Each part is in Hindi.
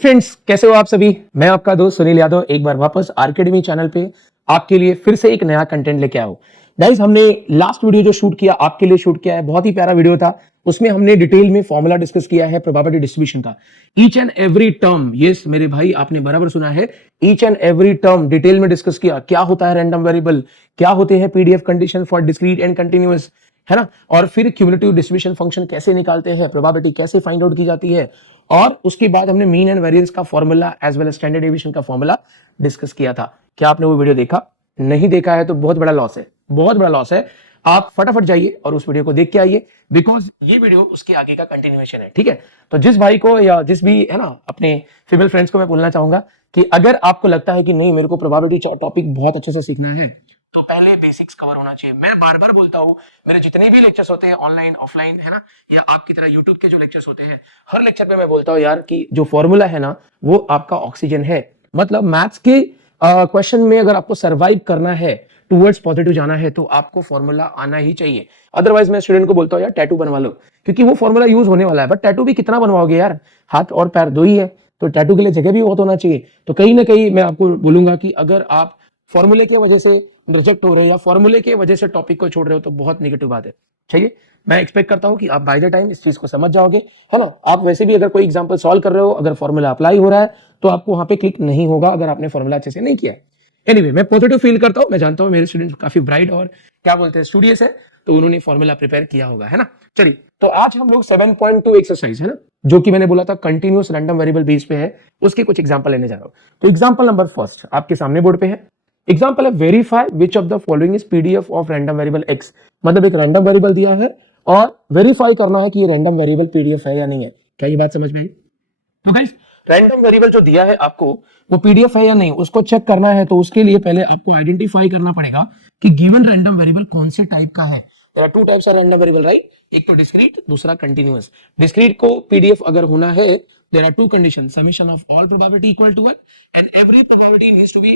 फ्रेंड्स, कैसे हो आप सभी। मैं आपका दोस्त सुनील यादव एक बार वापस आरकेडमी चैनल पे आपके लिए फिर से एक नया कंटेंट लेके आया हूं। गाइस, हमने लास्ट वीडियो जो शूट किया आपके लिए शूट किया है, बहुत ही प्यारा वीडियो था। उसमें हमने डिटेल में फॉर्मूला डिस्कस किया है प्रोबेबिलिटी डिस्ट्रीब्यूशन का, each and every term. Yes मेरे भाई, आपने बराबर सुना है, each and every term detail में डिस्कस किया। क्या होता है रैंडम वेरिएबल, क्या होते हैं PDF condition for discrete and continuous, है ना। और फिर क्यूमुलेटिव डिस्ट्रीब्यूशन फंक्शन कैसे निकालते हैं, प्रोबेबिलिटी कैसे फाइंड आउट की जाती है। और उसके बाद हमने मीन एंड वेरिएंस का formula as well as standard deviation का फॉर्मूला डिस्कस किया था। क्या आपने वो वीडियो देखा? नहीं देखा है तो बहुत बड़ा लॉस है, बहुत बड़ा लॉस है। आप फटाफट जाइए और उस वीडियो को देख के आइए, बिकॉज ये वीडियो उसके आगे का कंटिन्यूएशन है। ठीक है, तो जिस भाई को या जिस भी है ना अपने फीमेल फ्रेंड्स को मैं बोलना चाहूंगा कि अगर आपको लगता है कि नहीं मेरे को प्रोबेबिलिटी टॉपिक बहुत अच्छे से सीखना है, तो पहले बेसिक्स कवर होना चाहिए। मैं बार बार बोलता हूं, मेरे जितने भी लेक्चर्स होते हैं ऑनलाइन ऑफलाइन, है ना, या आपकी तरह यूट्यूब के जो लेक्चर्स होते हैं, हर लेक्चर पे मैं बोलता हूं यार कि जो फॉर्मूला है ना वो आपका ऑक्सीजन है। मतलब मैथ्स के क्वेश्चन में अगर आपको सर्वाइव करना है, टूवर्ड्स पॉजिटिव जाना है, तो आपको फॉर्मूला आना ही चाहिए। अदरवाइज मैं स्टूडेंट को बोलता हूं यार टैटू बनवा लो, क्योंकि वो फॉर्मूला यूज होने वाला है। बट टैटू भी कितना बनवाओगे यार, हाथ और पैर दो ही है, तो टैटू के लिए जगह भी बहुत होना चाहिए। तो कहीं ना कहीं मैं आपको बोलूंगा कि अगर आप फॉर्मूले की वजह से रिजेक्ट हो रहे हैं या फॉर्मूले की वजह से टॉपिक को छोड़ रहे हो, तो बहुत नेगेटिव बात है। चाहिए, मैं एक्सपेक्ट करता हूं कि आप बाय द टाइम इस चीज को समझ जाओगे, है ना। आप वैसे भी अगर कोई एग्जांपल सॉल्व कर रहे हो, अगर फॉर्मूला अप्लाई हो रहा है तो आपको वहां पे क्लिक नहीं होगा अगर आपने फॉर्मूला अच्छे से नहीं किया है। एनीवे, मैं पॉजिटिव फील करता हूं, मैं जानता हूं मेरे स्टूडेंट काफी ब्राइट और क्या बोलते हैं स्टूडियस है, तो उन्होंने फॉर्मूला प्रिपेयर किया होगा, है ना। चलिए, तो आज हम लोग 7.2 एक्सरसाइज है ना, जो कि मैंने बोला था कंटिन्यूअस रैंडम वेरिएबल बेस पे है, उसके कुछ एग्जांपल लेने जा रहा हूं। तो एग्जांपल नंबर फर्स्ट आपके सामने बोर्ड पे है। एग्जाम्पल है verify which of the following is PDF of random variable x. मतलब एक रैंडम वेरिएबल दिया है और वेरीफाई करना है कि ये रैंडम वेरिएबल पीडीएफ है या नहीं है। क्या ये बात समझ में आई? तो गाइस, रैंडम वेरिएबल जो दिया है आपको वो पीडीएफ है या नहीं, उसको चेक करना है। तो उसके लिए पहले आपको आइडेंटिफाई करना पड़ेगा कि गिवन रैंडम वेरिएबल कौन से टाइप का है। There are two types of random variable, right. एक तो डिस्क्रीट, दूसरा कंटीन्यूअस। डिस्क्रीट को पीडीएफ अगर होना है, there are two conditions, summation of all probability equal to 1 and every probability needs to be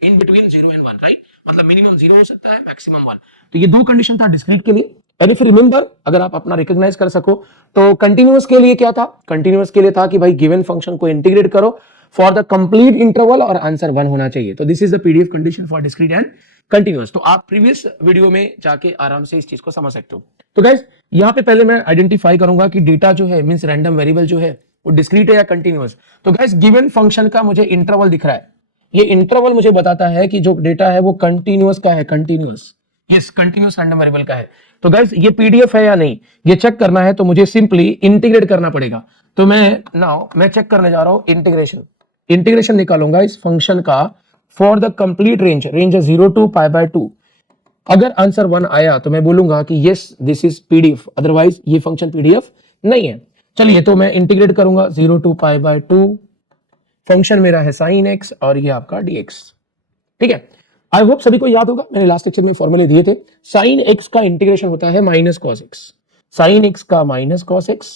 in between 0 and 1, right। मतलब मिनिमम 0 हो सकता है, मैक्सिमम 1। तो ये दो कंडीशन था डिस्क्रीट के लिए। एंड इफ रिमेंबर, अगर आप अपना रिकॉग्नाइज कर सको, तो कंटीन्यूअस के लिए क्या था? कंटीन्यूअस के लिए था कि भाई गिवन फंक्शन को इंटीग्रेट करो फॉर द कंप्लीट इंटरवल और आंसर 1 होना चाहिए। तो this is the PDF condition for discrete and continuous. तो आप प्रीवियस वीडियो में जाके आराम से इस चीज को समझ सकते हो। तो गाइस, यहाँ पे पहले मैं आइडेंटिफाई करूंगा कि डेटा जो है मींस रैंडम वेरिएबल जो है वो डिस्क्रीट है या कंटीन्यूअस। तो गाइस, गिवन फंक्शन का मुझे इंटरवल दिख रहा है, ये इंटरवल मुझे बताता है कि जो डेटा है वो कंटीन्यूअस का है, continuous, yes continuous random variable का है। तो गाइस, ये पीडीएफ है या नहीं ये चेक करना है, तो मुझे सिंपली इंटीग्रेट करना पड़ेगा। तो मैं चेक करने जा रहा हूं इंटीग्रेशन निकालूंगा इस फंक्शन का फॉर द कंप्लीट रेंज है 0 to π/2। अगर आंसर 1 आया तो मैं बोलूंगा कि yes this is PDF, otherwise ये फंक्शन पीडीएफ नहीं है। चलिए, तो मैं इंटीग्रेट करूंगा 0 to π/2। फंक्शन मेरा है sin x और ये आपका dx। ठीक है, आई होप सभी को याद होगा, मैंने लास्ट लेक्चर में फॉर्मूले दिए थे। sin x का इंटीग्रेशन होता है minus cos x, sin x का माइनस cos x।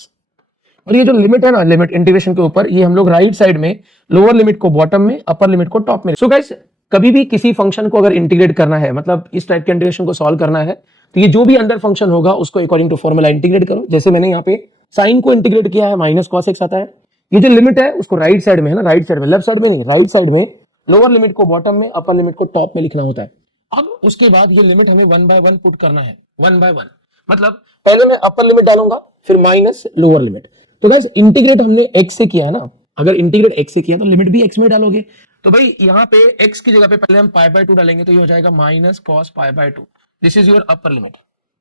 और ये जो लिमिट है ना, लिमिट इंटीग्रेशन के ऊपर, ये हम लोग राइट साइड में लोअर लिमिट को बॉटम में, अपर लिमिट को टॉप में। सो गाइस, कभी भी किसी फंक्शन को अगर इंटीग्रेट करना है, मतलब इस टाइप के इंटीग्रेशन को सॉल्व करना है, तो ये जो भी अंडर फंक्शन होगा उसको अकॉर्डिंग टू फॉर्मूला इंटीग्रेट करो। जैसे मैंने यहाँ पे साइन को इंटीग्रेट किया है, माइनस cos x आता है। ये जो लिमिट है उसको राइट साइड में, है ना, राइट साइड में, लेफ्ट साइड में नहीं, राइट साइड में लोअर लिमिट को बॉटम में, अपर लिमिट को टॉप में लिखना होता है। अब उसके बाद ये लिमिट हमें 1 by 1 पुट करना है, 1 by 1। मतलब पहले मैं अपर लिमिट डालूंगा, फिर माइनस लोअर लिमिट। तो गाइस, इंटीग्रेट हमने x से किया ना, अगर इंटीग्रेट x से किया तो लिमिट भी x में डालोगे। तो भाई यहाँ पे x की जगह पे पहले हम π/2 डालेंगे, तो ये हो जाएगा minus cos π/2। This is your upper limit.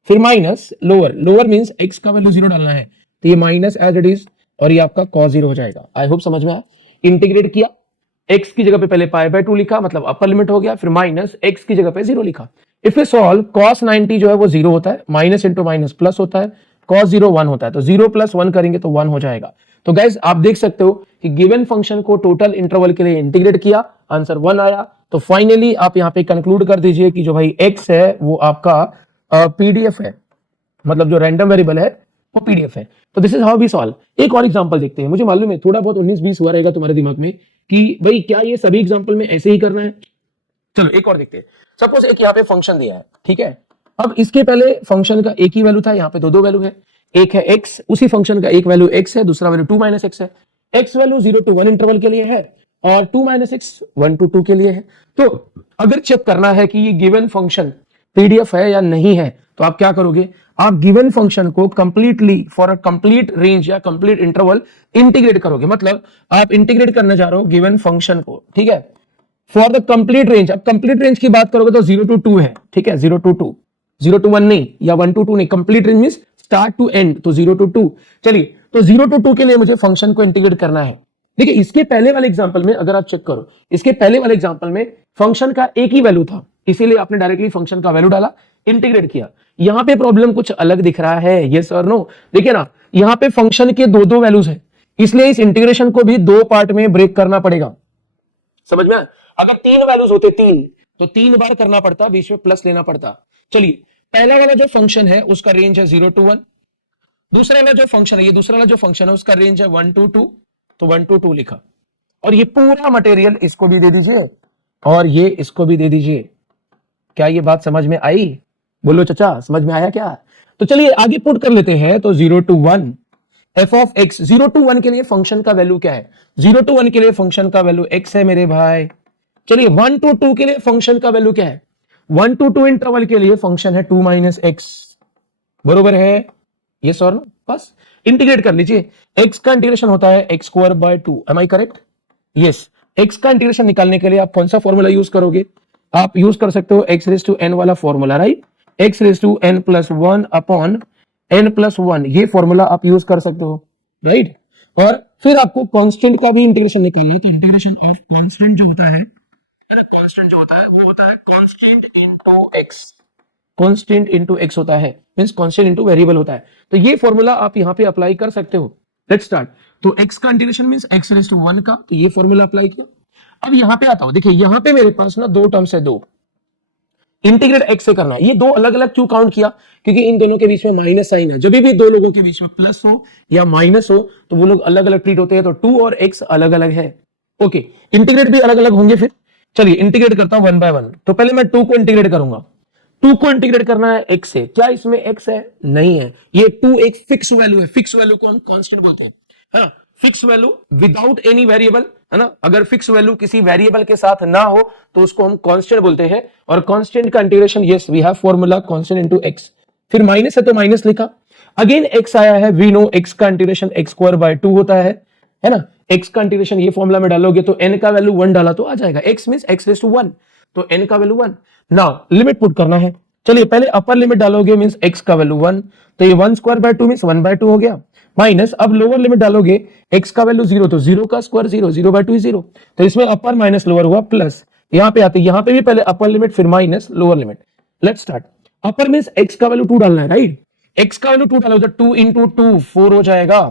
फिर माइनस लोअर मींस x का वैल्यू 0 डालना है, तो ये माइनस एज इट इज, और ये आपका cos 0 हो जाएगा। आई होप समझ में आया। इंटीग्रेट किया, x की जगह पे पहले π/2 लिखा, मतलब अपर लिमिट हो गया, फिर माइनस x की जगह पे 0 लिखा। इफ यू सॉल्व, cos 90 जो है वो 0 होता है, माइनस इंटू माइनस प्लस होता है, cos 0 1 होता है, तो 0 + 1 करेंगे तो 1 हो जाएगा। तो गाइस, आप देख सकते हो कि गिवन फंक्शन को टोटल इंटरवल के लिए इंटीग्रेट किया, आंसर 1 आया। तो फाइनली आप यहाँ पे कंक्लूड कर दीजिए कि जो भाई x है वो आपका पीडीएफ है, मतलब जो रैंडम वेरिएबल है वो पीडीएफ है। तो this is how we solve. एक और एग्जांपल देखते हैं। मुझे मालूम है थोड़ा बहुत 19-20 हुआ रहेगा तुम्हारे दिमाग में कि भाई क्या ये सभी एग्जांपल में ऐसे ही करना है। चलो एक और देखते हैं। सपोज एक यहाँ पे फंक्शन दिया है, ठीक है। अब इसके पहले फंक्शन का एक ही वैल्यू था, यहाँ पे दो वैल्यू है। एक है x, उसी फंक्शन का एक वैल्यू x है, दूसरा वैल्यू 2 - x है। x वैल्यू 0 to 1 इंटरवल के लिए है और 2 - x 1 to 2 के लिए है। तो अगर चेक करना है कि ये गिवन फंक्शन पीडीएफ है या नहीं है, तो आप क्या करोगे, आप गिवन फंक्शन को completely for a complete range या कंप्लीट इंटरवल इंटीग्रेट करोगे। मतलब आप इंटीग्रेट करने जा रहे हो गिवन फंक्शन को, ठीक है, फॉर द कंप्लीट रेंज। अब कंप्लीट रेंज की बात करोगे तो 0 to 2 है, ठीक है, 0 to 2, 0 to 1 नहीं या 1 to 2 नहीं, complete range means start to end, तो 0 to 2। चलिए, तो 0 to 2 के लिए मुझे फंक्शन को इंटीग्रेट करना है। देखिए, इसके पहले वाले एग्जांपल में अगर आप चेक करो, इसके पहले वाले एग्जांपल में फंक्शन का एक ही वैल्यू था, इसीलिए आपने डायरेक्टली फंक्शन का वैल्यू डाला, इंटीग्रेट किया। यहां पे प्रॉब्लम कुछ अलग दिख रहा है, यस और नो। देखिए ना, यहां पे फंक्शन के दो दो वैल्यूज है, इसलिए इस इंटीग्रेशन को भी दो पार्ट में ब्रेक करना पड़ेगा। समझ में? अगर 3 वैल्यूज होते 3, तो 3 बार करना पड़ता, बीच में प्लस लेना पड़ता। चलिए, पहला वाला जो फंक्शन है उसका रेंज है 0 to 1, दूसरे वाला जो फंक्शन है, ये दूसरा वाला जो फंक्शन है उसका रेंज है 1 to 2, तो 1 to 2 लिखा। और ये पूरा मटेरियल इसको भी दे दीजिए और ये इसको भी दे दीजिए। क्या ये बात समझ में आई? बोलो चाचा, समझ में आया क्या? तो चलिए आगे पुट कर लेते हैं। तो 0 to 1 f of x, 0 to 1 के लिए फंक्शन का वैल्यू क्या है? 0 to 1 के लिए फंक्शन का वैल्यू x है मेरे भाई। चलिए 1 to 2 के लिए फंक्शन का वैल्यू क्या है? 1 to 2 इंटरवल के लिए फंक्शन है 2 - x, बरोबर है? ये सर नो, बस इंटीग्रेट कर लीजिए। x का इंटीग्रेशन होता है x²/2, am I correct? Yes. x का इंटीग्रेशन निकालने के लिए आप कौन सा फॉर्मूला यूज करोगे? आप यूज कर सकते हो x⁻n वाला formula, right? x⁻n+1 upon n+1, ये फॉर्मूला आप यूज कर सकते हो, राइट? और फिर आपको कांस्टेंट का भी इंटीग्रेशन निकालना है, तो इंटीग्रेशन ऑफ कांस्टेंट जो होता है, कांस्टेंट जो होता है वो होता है constant into x, constant into x होता है, मींस कांस्टेंट इनटू वेरिएबल होता है। तो ये फॉर्मूला आप यहां पे अप्लाई कर सकते हो। Let's start. तो x का इंटीग्रेशन मींस x⁻1 का, तो ये फॉर्मूला अप्लाई किया। अब यहां पे आता हूं, देखिए यहां पे मेरे पास ना दो टर्म्स है, दो इंटीग्रेट x से करना है। ये दो अलग अलग क्यों काउंट किया? क्योंकि इन दोनों के बीच में माइनस साइन है। जब भी दो लोगों के बीच में प्लस हो या माइनस हो तो वो लोग अलग अलग ट्रीट होते हैं, तो 2 और x अलग अलग है। ओके, इंटीग्रेट भी अलग अलग होंगे। फिर चलिए इंटीग्रेट करता हूं 1 by 1। तो पहले मैं 2 को इंटीग्रेट करूंगा। 2 को इंटीग्रेट करना है x से। क्या इसमें x है? नहीं है। ये 2 एक फिक्स वैल्यू है, फिक्स वैल्यू को हम कांस्टेंट बोलते हैं, है ना? Fix value without any variable, है ना? अगर फिक्स वैल्यू किसी वेरिएबल के साथ ना हो तो उसको हम कांस्टेंट बोलते हैं। और कांस्टेंट का integration, yes we have formula constant into x। फिर माइनस है तो माइनस लिखा, अगेन x आया है, वी नो x का इंटीग्रेशन x²/2 होता है ना? x का इंटीग्रेशन ये फॉर्मूला में डालोगे तो n का वैल्यू 1 डाला तो आ जाएगा, x मींस x⁻1, तो n का वैल्यू 1। नाउ लिमिट पुट करना है। चलिए पहले अपर लिमिट डालोगे मींस x का वैल्यू 1, तो ये 1²/2 मींस 1/2 हो गया। माइनस अब लोअर लिमिट डालोगे, x का वैल्यू 0, तो 0 का स्क्वायर 0, 0/2 0, तो इसमें अपर माइनस लोअर हुआ प्लस। यहां पे आते, यहां पे भी पहले अपर लिमिट फिर minus lower limit. Let's start. Upper means x का वैल्यू 2 डालना है, राइट? x का वैल्यू 2 डालो तो 2 × 2 4 हो जाएगा,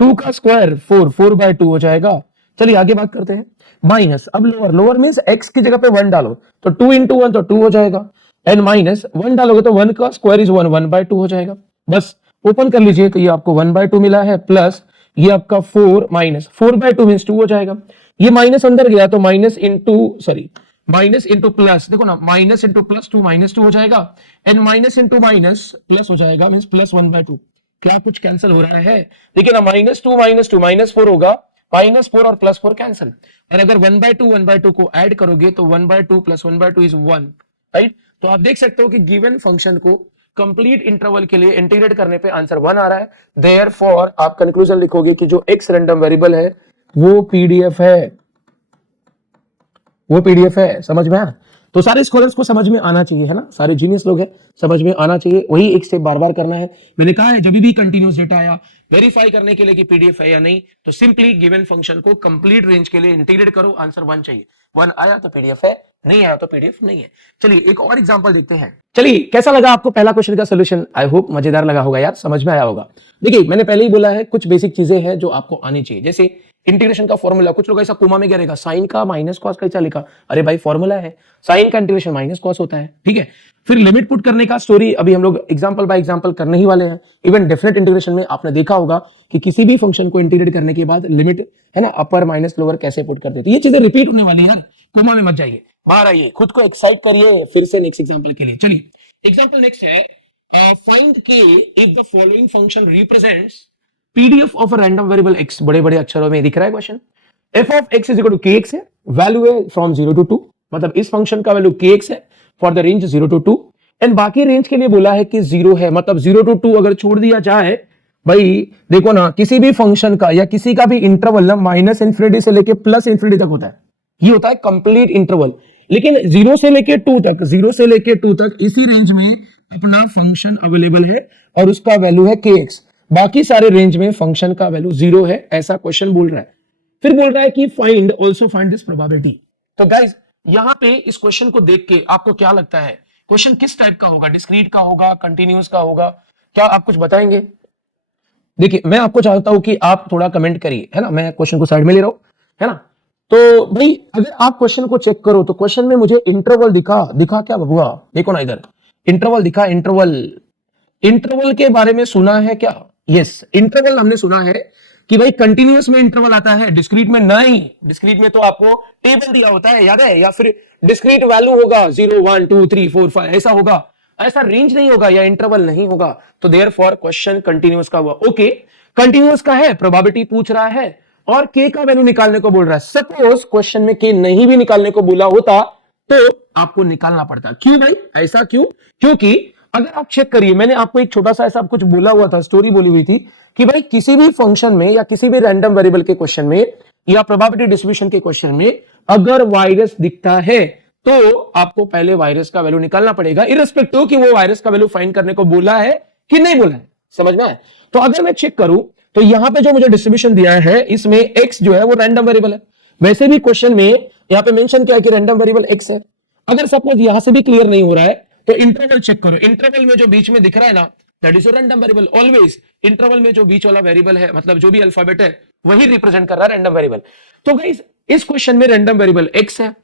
2 का स्क्वायर 4, 4/2 हो जाएगा। चलिए आगे बात करते हैं। माइनस अब लोअर, लोअर मींस x की जगह पे 1 डालो, तो 2 × 1 तो 2 हो जाएगा, एंड माइनस 1 डालोगे तो 1 का स्क्वायर इज 1, 1/2 हो जाएगा। बस ओपन कर लीजिए, तो ये आपको 1/2 मिला है, प्लस ये आपका 4 माइनस 4/2 मींस 2 हो जाएगा। ये माइनस अंदर गया तो माइनस इंटू प्लस, देखो ना, माइनस इंटू प्लस 2 -2 हो जाएगा, and minus into minus plus हो जाएगा, मींस प्लस 1/2। क्या कुछ कैंसिल हो रहा है? देखिए ना, -2 -4 होगा, -4 और +4 कैंसिल। और अगर 1/2 को ऐड करोगे तो 1/2 + 1/2 इज 1, राइट? तो आप देख सकते हो कि गिवन फंक्शन को कंप्लीट इंटरवल के लिए इंटीग्रेट करने पे आंसर 1 आ रहा है। देयरफॉर आप कंक्लूजन लिखोगे कि जो x रैंडम वेरिएबल है वो पीडीएफ है, वो पीडीएफ है। समझ में आया? तो सारे स्कॉलर्स को समझ में आना चाहिए, है ना? सारे जीनियस लोग हैं, समझ में आना चाहिए। वही एक स्टेप बार बार करना है। मैंने कहा है जब भी कंटिन्यूस डेटा आया वेरीफाई करने के लिए कि पीडीएफ है या नहीं, तो सिंपली गिवन फंक्शन को कंप्लीट रेंज के लिए इंटीग्रेट करो, आंसर 1 चाहिए। 1 आया तो पीडीएफ है, नहीं आया तो पीडीएफ नहीं है। चलिए एक और एग्जांपल देखते हैं। चलिए कैसा लगा आपको पहला क्वेश्चन का सॉल्यूशन? आई होप मजेदार लगा होगा यार, समझ में आया होगा। देखिए मैंने पहले ही बोला है कुछ बेसिक चीजें हैं जो आपको आनी चाहिए, जैसे इंटीग्रेशन का फॉर्मूला। कुछ लोग ऐसा कोमा में गिरेगा, साइन का माइनस कॉस कैसा लिखा? अरे भाई फॉर्मूला है, साइन का इंटीग्रेशन माइनस कॉस होता है, ठीक है? फिर लिमिट पुट करने का स्टोरी अभी हम लोग एग्जांपल बाय एग्जांपल करने ही वाले हैं। इवन डेफिनेट इंटीग्रेशन में आपने देखा होगा कि किसी भी फंक्शन को इंटीग्रेट करने के बाद लिमिट, है ना, अपर माइनस लोअर कैसे पुट करते हैं। ये चीजें रिपीट होने वाली है यार, कोमा में मत जाइए, बाहर आइए, खुद को एक्साइट करिए फिर से नेक्स्ट एग्जांपल के लिए। चलिए एग्जांपल नेक्स्ट है, find k if the following function represents PDF of a random variable x, बड़े बड़े अक्षरों में दिख रहा है question. F of x is equal to k x है, वैल्यू है फ्रॉम 0 to 2, मतलब इस फंक्शन का वैल्यू के एक्स है for the range 0 to 2, and बाकी रेंज के लिए बोला है कि 0 है, मतलब 0 to 2 अगर छोड़ दिया जाए भाई, देखो ना किसी भी फंक्शन का या किसी का भी इंटरवल ना माइनस इंफिनिटी से लेके प्लस इंफिनिटी तक होता है, ये होता है कंप्लीट इंटरवल। लेकिन 0 से लेके 2 तक, 0 से लेके 2 तक इसी रेंज में अपना फंक्शन अवेलेबल है और उसका वैल्यू है के एक्स, बाकी सारे रेंज में फंक्शन का वैल्यू 0 है, ऐसा क्वेश्चन बोल रहा है। फिर बोल रहा है कि find also find this probability. तो गाइस यहां पे इस क्वेश्चन को देख के आपको क्या लगता है, क्वेश्चन किस टाइप का होगा, डिस्क्रीट का होगा, कंटिन्यूअस का होगा, क्या आप कुछ बताएंगे? देखिए मैं आपको चाहता हूं कि आप थोड़ा कमेंट करिए, है ना, मैं क्वेश्चन को साइड में ले रहा हूं, है ना। तो भाई अगर आप क्वेश्चन को चेक करो तो क्वेश्चन में मुझे इंटरवल दिखा क्या बबुआ, देखो ना इधर इंटरवल दिखा, इंटरवल के बारे में सुना है क्या? यस, इंटरवल हमने सुना है कि भाई कंटिन्यूअस में इंटरवल आता है, डिस्क्रीट में नहीं। डिस्क्रीट में तो आपको टेबल दिया होता है, याद है, या फिर डिस्क्रीट वैल्यू होगा 0 1 2 3 4 5 ऐसा होगा, ऐसा रेंज नहीं होगा या इंटरवल नहीं होगा। तो देयरफॉर क्वेश्चन कंटिन्यूअस का हुआ। ओके, कंटिन्यूअस का है, प्रोबेबिलिटी पूछ रहा है और के का वैल्यू निकालने को बोल रहा है। सपोज क्वेश्चन में के नहीं भी निकालने को बोला होता तो आपको निकालना पड़ता। क्यों भाई, ऐसा क्यों? क्योंकि अगर आप चेक करिए, मैंने आपको एक छोटा सा ऐसा कुछ बोला हुआ था, स्टोरी बोली हुई थी कि भाई किसी भी फंक्शन में या किसी भी रैंडम वेरिएबल के क्वेश्चन में या प्रोबेबिलिटी डिस्ट्रीब्यूशन के क्वेश्चन में अगर वायरस दिखता है तो आपको पहले वायरस का वैल्यू निकालना पड़ेगा, इररिस्पेक्टिव कि वो वायरस का वैल्यू फाइंड करने को बोला है कि नहीं बोला है। समझ में आया? तो अगर मैं चेक करूं तो यहां पे जो मुझे डिस्ट्रीब्यूशन दिया है इसमें x जो है वो रैंडम वेरिएबल है, वैसे भी क्वेश्चन में यहां पे मेंशन किया है कि रैंडम वेरिएबल x है। अगर सपोज यहां से भी क्लियर नहीं हो रहा है तो इंटरवल चेक करो, इंटरवल में जो बीच में दिख रहा है ना that is a random variable. Always interval में जो बीच वाला वेरिएबल है, मतलब जो भी अल्फाबेट है वही रिप्रेजेंट कर रहा है रैंडम वेरिएबल। तो गाइस इस क्वेश्चन में रैंडम वेरिएबल x है,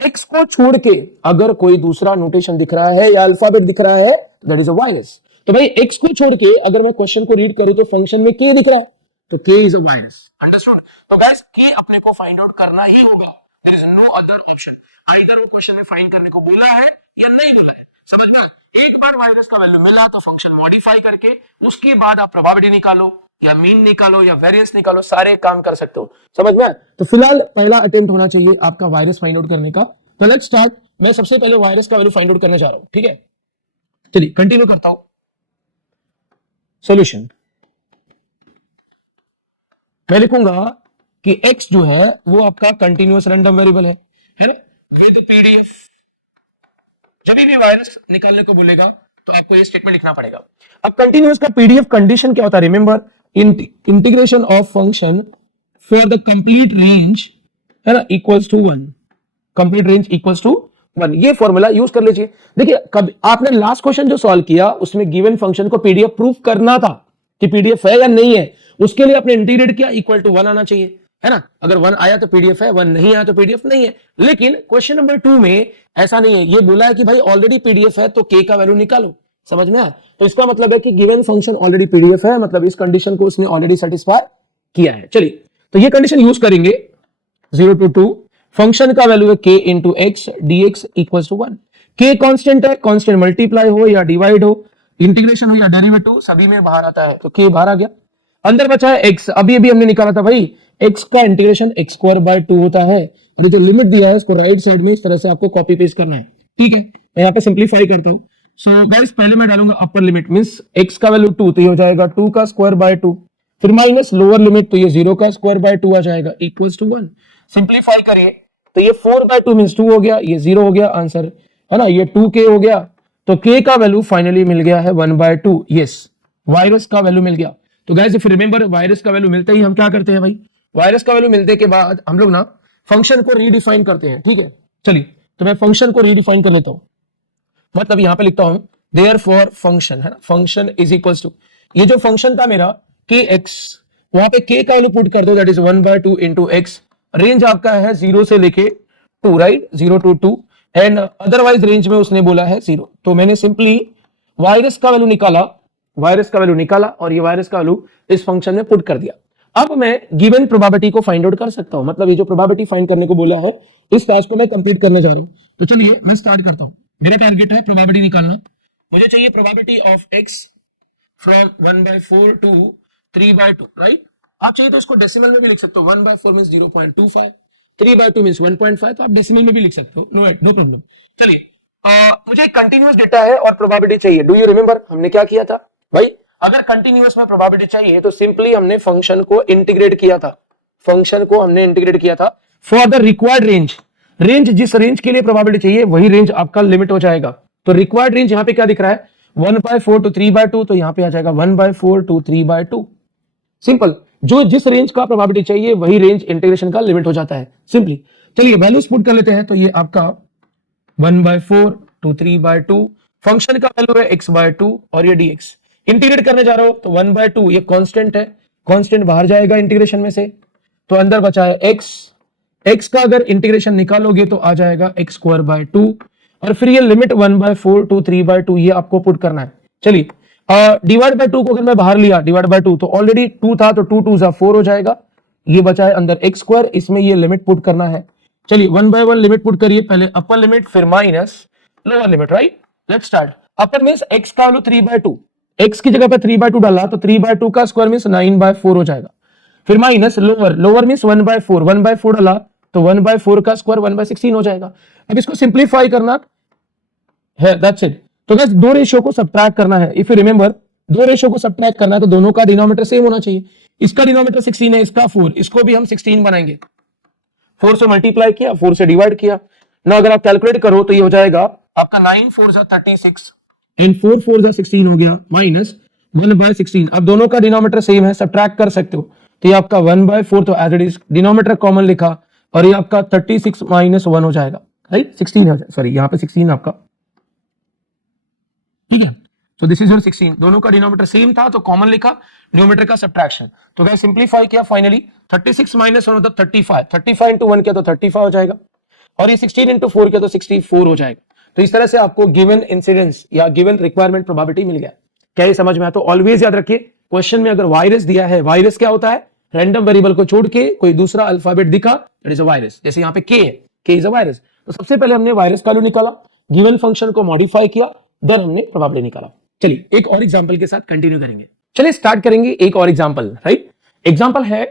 x को छोड़ के अगर कोई दूसरा नोटेशन दिख रहा है या अल्फाबेट दिख रहा है दैट इज अ वायरस। तो भाई x को छोड़ के अगर मैं क्वेश्चन को रीड करूं तो फंक्शन में k दिख रहा है तो k is a virus. Understood? तो गाइस k अपने को फाइंड आउट करना ही होगा, there is no other option. Either वो क्वेश्चन में फाइंड करने को बोला है या नहीं बोला है। समझ में? एक बार वायरस का वैल्यू मिला तो फंक्शन मॉडिफाई करके उसके बाद आप प्रोबेबिलिटी निकालो या मीन निकालो या वेरिएंस निकालो, सारे काम कर सकते हो। समझ में? तो फिलहाल पहला अटेम्प्ट होना चाहिए आपका वायरस फाइंड आउट करने का। तो लेट्स स्टार्ट। मैं सबसे पहले वायरस का वैल्यू फाइंड आउट करने जा रहा हूं, ठीक है? चलिए कंटिन्यू करता हूं। सॉल्यूशन मैं लिखूंगा कि x जो है वो आपका कंटिन्यूअस रैंडम वेरिएबल है ना, विद पीडीएफ। जब भी वायरस निकालने को बोलेगा तो आपको ये स्टेटमेंट लिखना पड़ेगा। अब कंटिन्यूअस का पीडीएफ कंडीशन क्या होता है? Remember, integration of function for the complete range, है ना, equals to 1। Complete range equals to 1, ये फॉर्मूला यूज कर लीजिए। देखिए कब आपने लास्ट क्वेश्चन जो सॉल्व किया उसमें गिवन फंक्शन को पीडीएफ प्रूफ करना था कि पीडीएफ है या नहीं है, उसके लिए आपने इंटीग्रेट किया, इक्वल टू 1 आना चाहिए, है ना। अगर 1 आया तो पीडीएफ है, 1 नहीं आया तो पीडीएफ नहीं है। लेकिन क्वेश्चन नंबर 2 में ऐसा नहीं है, ये बोला है कि भाई ऑलरेडी पीडीएफ है तो के का वैल्यू निकालो। समझ में आया? तो इसका मतलब है कि गिवन फंक्शन ऑलरेडी पीडीएफ है, मतलब इस कंडीशन को उसने ऑलरेडी सेटिस्फाई किया है। चलिए तो ये कंडीशन यूज करेंगे। 0 to 2 फंक्शन का वैल्यू है k into x dx equals to 1। k constant है, कांस्टेंट मल्टीप्लाई हो या डिवाइड हो, इंटीग्रेशन हो या डेरिवेटिव, सभी में बाहर आता है तो k बाहर आ गया। अंदर बचा है x, अभी अभी हमने निकाला था भाई, x का इंटीग्रेशन x स्क्वायर बाय 2 होता है और ये जो लिमिट दिया है इसको राइट साइड में इस तरह से आपको कॉपी पेस्ट करना है, ठीक है। मैं यहाँ पे सिंप्लीफाई करता हूँ। सो गाइस पहले मैं डालूंगा अपर लिमिट, मींस x का वैल्यू 2 तो ये हो जाएगा 2 का स्क्वायर बाय 2, फिर माइनस लोअर लिमिट तो ये 0 का स्क्वायर बाय 2 आ जाएगा इक्वल्स टू 1। सिंप्लीफाई करिए तो ये 4 बाय 2 मींस 2 हो गया, ये 0 हो गया आंसर, है ना, ये 2k हो गया। तो k का वैल्यू फाइनली मिल गया है 1 बाय 2। यस, वायरस का वैल्यू मिल गया। तो गाइस इफ रिमेंबर, वायरस का वैल्यू मिलते ही हम क्या करते हैं भाई, वायरस का वैल्यू मिलने के बाद हम लोग ना फंक्शन को रीडिफाइन करते हैं, ठीक है। चलिए तो मैं फंक्शन को रीडिफाइन कर लेता हूं, मतलब यहां पे लिखता हूं देयरफॉर फंक्शन, है ना, फंक्शन इज इक्वल्स टू, ये जो फंक्शन था मेरा kx, वहां पे k का वैल्यू पुट कर दो that is 1 by 2 into x. Range आपका है 0 से लेके 2, right, 0 to 2, and otherwise range में उसने बोला है 0। तो मैंने सिंपली वायरस का वैल्यू निकाला, वायरस का वैल्यू निकाला और ये वायरस का वैल्यू इस फंक्शन में पुट कर दिया। अब मैं गिवन प्रोबेबिलिटी को फाइंड आउट कर सकता हूं, मतलब ये जो प्रोबेबिलिटी फाइंड करने को बोला है इस टास्क को मैं कंप्लीट करने जा रहा हूं। तो चलिए मैं स्टार्ट करता हूं। मेरा टारगेट है प्रोबेबिलिटी निकालना। मुझे चाहिए probability of x from 1 by 4 to 3/2, right. आप चाहिए तो इसको डेसिमल में भी लिख सकते हो, 1/4 मीन 0.25, 3/2 मीन 1.5, तो आप डेसिमल में भी लिख सकते हो, नो नो प्रॉब्लम। चलिए, मुझे कंटिन्यूअस डेटा है और प्रोबेबिलिटी चाहिए। डू यू रिमेंबर हमने क्या किया था भाई? अगर कंटिन्यूअस में प्रोबेबिलिटी चाहिए तो सिंपली हमने फंक्शन को इंटीग्रेट किया था, फंक्शन को हमने इंटीग्रेट किया था for the required range. Range, जिस रेंज के लिए प्रोबेबिलिटी चाहिए वही रेंज आपका लिमिट हो जाएगा। तो रिक्वायर्ड रेंज यहाँ पे क्या दिख रहा है, 1/4 to 3/2, तो यहाँ पे आ जाएगा 1/4 to 3/2। सिंपल, जो जिस रेंज का प्रोबेबिलिटी चाहिए वही रेंज इंटीग्रेशन का लिमिट हो जाता है, सिंपली। चलिए वैल्यूज पुट कर लेते हैं। तो ये आपका 1/4 to 3/2, फंक्शन का वैल्यू है x/2 और ये dx। इंटीग्रेट करने जा रहा हो तो 1/2, ये कांस्टेंट है, कांस्टेंट बाहर जाएगा इंटीग्रेशन में से, तो अंदर बचा है x का अगर इंटीग्रेशन निकालोगे तो आ जाएगा x²/2, और फिर ये लिमिट 1/4 to 3/2 ये आपको पुट करना है। चलिए, डिवाइड बाय 2 को अगर मैं बाहर लिया, डिवाइड बाय 2, तो ऑलरेडी 2 था तो 2 2 4 हो जाएगा, ये बचा है अंदर x², इसमें ये लिमिट पुट करना है। चलिए 1/1 लिमिट पुट करिए, पहले अपर लिमिट फिर minus lower limit, right. Let's start. Upper means x का वैल्यू 3/2, x की जगह पे 3/2 डाला तो 3/2 का स्क्वायर मींस 9/4 हो जाएगा, फिर माइनस लोअर, लोअर मींस 1/4, 1/4 डाला तो 1/4 का स्क्वायर 1/16 हो जाएगा। अब इसको सिंप्लीफाई करना है, दैट्स इट। तो गाइस दो रेशियो को सब्ट्रैक्ट करना है, इफ यू रिमेंबर दो रेशियो को सब्ट्रैक्ट करना है तो दोनों का डिनोमिनेटर सेम होना चाहिए। इसका डिनोमिनेटर 16 है, इसका 4, इसको भी हम 16 बनाएंगे। 4 से मल्टीप्लाई किया, 4 से डिवाइड किया ना, अगर आप कैलकुलेट करो तो ये हो जाएगा आपका 9 4 36 एंड 4 4 16 हो गया, माइनस 1/16। अब दोनों का डिनोमिनेटर सेम है, सब्ट्रैक्ट कर सकते हो, तो ये आपका 1/4, तो as it is denominator common लिखा, और ये आपका 36 माइनस 1 हो जाएगा, राइट। 16 हो जाएगा, सॉरी यहाँ पे 16 आपका, ठीक है। तो दिस इज योर 16, दोनों का डिनोमिनेटर सेम था तो कॉमन लिखा, डिनोमिनेटर का सब्ट्रैक्शन। तो गाइस सिंपलीफाई किया, फाइनली 36 माइनस 1 मतलब 35, 35 इंटू 1 किया तो 35 हो जाएगा, और ये 16 इंटू 4 किया तो 64 हो जाएगा। तो इस तरह से आपको गिवन इंसिडेंस या गिवन रिक्वायरमेंट प्रोबेबिलिटी मिल गया। क्या ये समझ में आया? तो ऑलवेज याद रखिए, क्वेश्चन में अगर वायरस दिया है, वायरस क्या होता है, रैंडम वेरिएबल को छोड़ के कोई दूसरा अल्फाबेट दिखा, दैट इज अ वायरस। जैसे यहाँ पे k है, k इज अ वायरस। तो सबसे पहले हमने वायरस का वैल्यू निकाला, गिवन फंक्शन को मॉडिफाई किया, देन हमने प्रोबेबिलिटी निकाला। चलिए एक और एग्जांपल के साथ कंटिन्यू करेंगे। चलिए स्टार्ट करेंगे एक और एग्जांपल, राइट। एग्जांपल है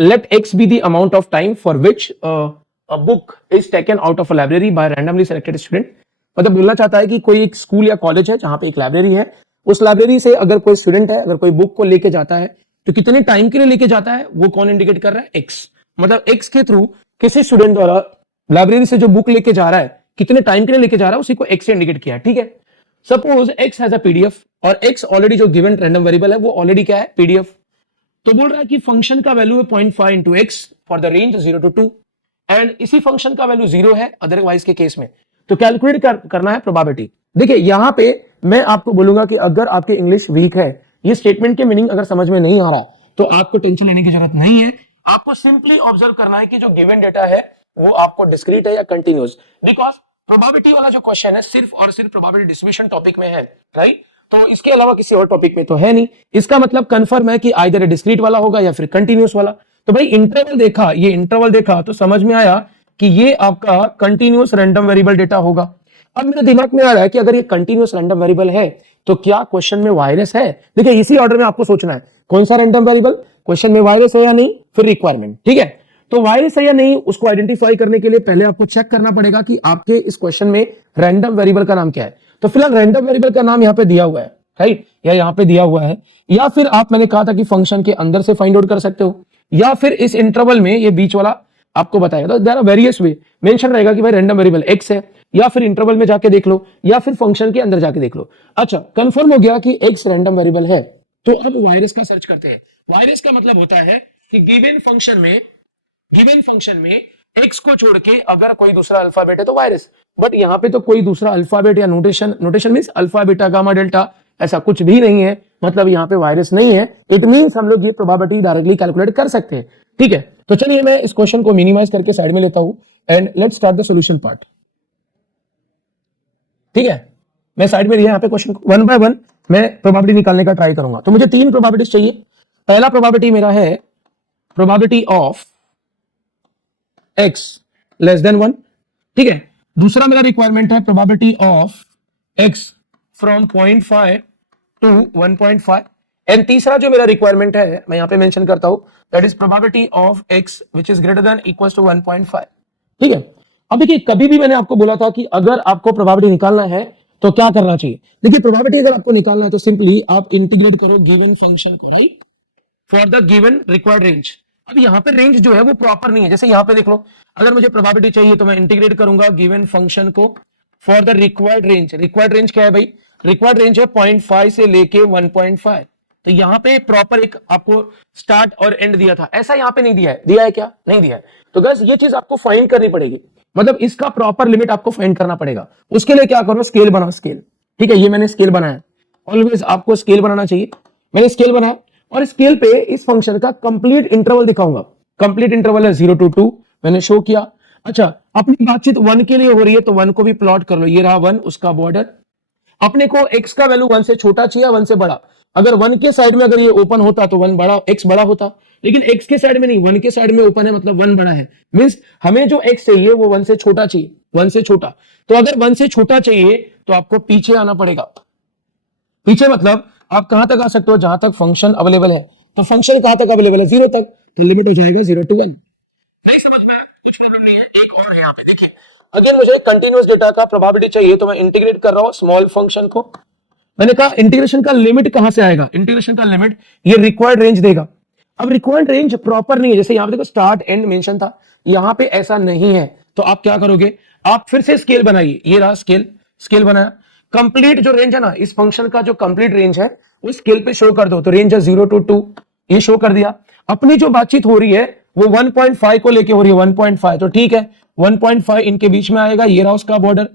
let x be the amount of time for which a book is taken out of a library by randomly selected student. मतलब बोलना चाहता है कि कोई एक स्कूल या कॉलेज है जहां पे एक लाइब्रेरी है, उस लाइब्रेरी से अगर कोई स्टूडेंट है, अगर कोई बुक को लेके जाता है तो कितने टाइम के लिए लेके जाता है, वो कौन इंडिकेट कर रहा है, x। मतलब x के थ्रू किसी स्टूडेंट द्वारा लाइब्रेरी से जो बुक लेके जा रहा है, कितने टाइम के लिए लेके जा रहा है, उसी को x से इंडिकेट किया, ठीक है। Suppose x has a PDF, और x ऑलरेडी जो गिवन रैंडम वेरिएबल है वो ऑलरेडी क्या है, पीडीएफ। तो बोल रहा है कि फंक्शन का वैल्यू है 0.5 into x for the range 0 to 2, and इसी फंक्शन का वैल्यू 0 है अदरवाइज के केस में। तो कैलकुलेट करना है प्रोबेबिलिटी। देखिए यहां पे मैं आपको बोलूंगा कि अगर आपके इंग्लिश वीक है, ये स्टेटमेंट के मीनिंग अगर समझ में नहीं आ रहा, तो आपको टेंशन लेने की जरूरत नहीं है। आपको सिंपली ऑब्जर्व करना है कि जो गिवन डेटा है वो आपको डिस्क्रीट है या कंटिन्यूअस, बिकॉज प्रोबेबिलिटी वाला जो क्वेश्चन है सिर्फ और सिर्फ प्रोबेबिलिटी डिस्ट्रीब्यूशन टॉपिक में है, राइट। तो इसके अलावा किसी और टॉपिक में तो है नहीं। इसका मतलब कंफर्म है कि आइदर डिस्क्रीट वाला होगा या फिर कंटिन्यूअस वाला। तो भाई इंटरवल देखा, ये इंटरवल देखा तो समझ में आया कि ये आपका कंटिन्यूअस रैंडम वेरिएबल डेटा होगा। अब मेरे दिमाग में आ रहा है कि अगर ये कंटिन्यूअस रैंडम वेरिएबल है तो क्या क्वेश्चन में वायरस है। देखिए इसी ऑर्डर में आपको सोचना है, कौन सा रैंडम वेरिएबल, क्वेश्चन में वायरस है या नहीं, फिर रिक्वायरमेंट, ठीक है। तो वायरस है या नहीं उसको आइडेंटिफाई करने के लिए पहले आपको चेक करना पड़ेगा कि आपके इस क्वेश्चन में रैंडम वेरिएबल का नाम क्या है। तो फिलहाल रैंडम वेरिएबल का नाम यहाँ पे दिया हुआ है, राइट, या यहाँ पे दिया हुआ है, या फिर आप, मैंने कहा था कि फंक्शन के अंदर से फाइंड आउट कर सकते हो, या फिर इस इंटरवल में ये बीच वाला आपको बताएगा। तो there are various way, mention रहेगा कि भाई रैंडम वेरिएबल x है, या फिर इंटरवल में जाके देख लो, या फिर फंक्शन के अंदर जाके देख लो। अच्छा कंफर्म हो गया कि x रैंडम वेरिएबल है, तो अब वायरस का सर्च करते हैं। वायरस का मतलब होता है कि गिवन फंक्शन में x को छोड़ के अगर कोई दूसरा अल्फाबेट है तो वायरस। बट यहाँ पे तो कोई दूसरा अल्फाबेट या notation means alpha beta gamma delta ऐसा कुछ भी नहीं है, मतलब यहाँ पे वायरस नहीं है। इट मींस हम लोग ये प्रोबेबिलिटी डायरेक्टली कैलकुलेट कर सकते हैं, ठीक है। तो चलिए मैं इस क्वेश्चन को मिनिमाइज करके साइड में लेता हूं and let's start the solution part, ठीक है। मैं साइड में लिया यहाँ पे क्वेश्चन को, वन बाय वन मैं प्रोबेबिलिटी निकालने का ट्राई करूंगा। तो मुझे 3 प्रोबेबिलिटीज चाहिए। पहला प्रोबेबिलिटी मेरा है probability of x less than 1, ठीक है। दूसरा मेरा रिक्वायरमेंट है probability of x from 0.5 to 1.5, and तीसरा जो मेरा रिक्वायरमेंट है मैं यहाँ पे मेंशन करता हूं, that is probability of x which is greater than equal to 1.5। ठीक है, अब देखिए कभी भी मैंने आपको बोला था कि अगर आपको प्रोबेबिलिटी निकालना है तो क्या करना चाहिए। देखिए प्रोबेबिलिटी अगर आपको निकालना है तो सिंपली आप इंटीग्रेट करो गिवन फंक्शन को, right, for the given required range. अब यहाँ पे रेंज जो है वो प्रॉपर नहीं है, जैसे यहाँ पे देख लो, अगर मुझे प्रोबेबिलिटी चाहिए तो मैं इंटीग्रेट करूंगा गिवन फंक्शन को for the required range. Required range क्या है भाई, रिक्वायर्ड रेंज है 0.5 से लेके 1.5। तो यहाँ पे प्रॉपर एक आपको स्टार्ट और एंड दिया था, ऐसा यहाँ पे नहीं दिया है। दिया है क्या, नहीं दिया है। तो गाइस ये चीज आपको फाइंड करनी पड़ेगी, मतलब इसका प्रॉपर लिमिट आपको फाइंड करना पड़ेगा। उसके लिए क्या करो, स्केल बनाओ, स्केल। ठीक है, ये मैंने स्केल बनाया, ऑलवेज आपको स्केल बनाना चाहिए। मैंने स्केल बनाया और स्केल पे इस फंक्शन का कंप्लीट इंटरवल दिखाऊंगा। कंप्लीट इंटरवल है 0 to 2, मैंने शो किया। अच्छा, अपनी बातचीत 1 के लिए हो रही है तो 1 को भी प्लॉट कर लो, ये रहा 1, उसका बॉर्डर। अपने को x का वैल्यू 1 से छोटा चाहिए, 1 से बड़ा। अगर 1 के साइड में अगर ये ओपन होता तो 1 बड़ा, x बड़ा होता, लेकिन x के साइड में नहीं, 1 के साइड में ओपन है, मतलब 1 बड़ा है। मींस हमें जो x चाहिए वो 1 से छोटा चाहिए, 1 से छोटा। तो अगर 1 से छोटा चाहिए तो आपको पीछे आना पड़ेगा। पीछे मतलब आप कहां तक आ सकते हो, जहां तक फंक्शन अवेलेबल है। तो फंक्शन कहां तक अवेलेबल है, 0 तक, तो लिमिट हो जाएगा 0 to 1। नहीं समझ में आया, कुछ प्रॉब्लम नहीं है। एक और है यहाँ पे, देखिए अगर मुझे कंटीन्यूअस डेटा का प्रोबेबिलिटी चाहिए तो मैं इंटीग्रेट कर रहा हूं स्मॉल फंक्शन को। मैंने कहा इंटीग्रेशन का लिमिट कहां से आएगा, इंटीग्रेशन का लिमिट ये रिक्वायर्ड रेंज देगा। अब रिक्वायर्ड रेंज प्रॉपर नहीं है, जैसे यहाँ पे देखो स्टार्ट एंड मेंशन था, यहाँ पे ऐसा नहीं है। तो आप क्या करोगे, आप फिर से स्केल बनाइए, ये रहा स्केल, स्केल बनाया। कंप्लीट जो रेंज है ना इस फंक्शन का, जो कंप्लीट रेंज है वो स्केल पे शो कर दो। तो रेंज है 0 to 2, ये शो कर दिया। अपनी जो बातचीत हो रही है वो 1.5 को लेके हो रही है, 1.5, तो ठीक है 1.5 इनके बीच में आएगा, ये रहा उसका बॉर्डर।